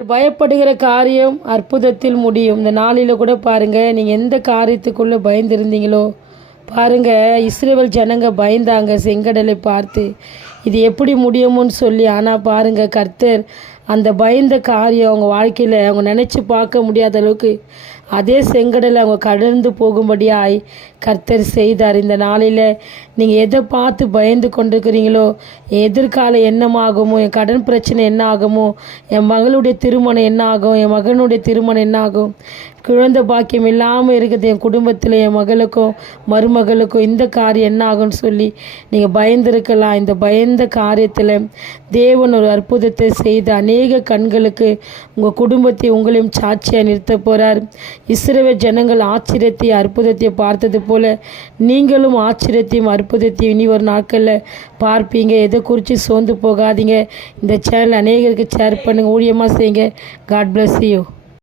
பயப்படுகிற காரியம் அற்புதத்தில் முடியும். இந்த நாளில் கூட பாருங்கள், நீங்கள் எந்த காரியத்துக்குள்ளே பயந்துருந்தீங்களோ பாருங்கள், இஸ்ரவேல் ஜனங்க பயந்தாங்க செங்கடலை பார்த்து, இது எப்படி முடியுமோன்னு சொல்லி. ஆனால் பாருங்கள், கர்த்தர் அந்த பயந்த காரியம் அவங்க வாழ்க்கையில் அவங்க நினச்சி பார்க்க முடியாத அளவுக்கு அதே செங்கடலை அவங்க கடந்து போகும்படியாய் கர்த்தர் செய்தார். இந்த நாளில் நீங்கள் எதை பார்த்து பயந்து கொண்டிருக்கிறீங்களோ, எதிர்காலம் என்னமாகுமோ, என் கடன் பிரச்சனை என்ன ஆகுமோ, என் மகளுடைய திருமணம் என்ன ஆகும், என் மகனுடைய திருமணம் என்ன ஆகும், குழந்தை பாக்கியம் இல்லாமல் இருக்குது என் குடும்பத்தில், என் மகளுக்கும் மருமகளுக்கும் இந்த காரியம் என்ன ஆகும்னு சொல்லி நீங்கள் பயந்துருக்கலாம். இந்த பயந்த காரியத்தில் தேவன் ஒரு அற்புதத்தை செய்து அநேக கண்களுக்கு உங்கள் குடும்பத்தை உங்களையும் சாட்சியாக நிறுத்த போகிறார். இஸ்ரவேல் ஜனங்கள் ஆச்சரியத்தையும் அற்புதத்தையும் பார்த்தது போல் நீங்களும் ஆச்சரியத்தையும் அற்புதத்தையும் இனி ஒரு நாட்களில் பார்ப்பீங்க. எதை குறித்து சோர்ந்து போகாதீங்க. இந்த சேனல் அநேகருக்கு ஷேர் பண்ணுங்கள், ஊழியமாக செய்யுங்க. God bless you.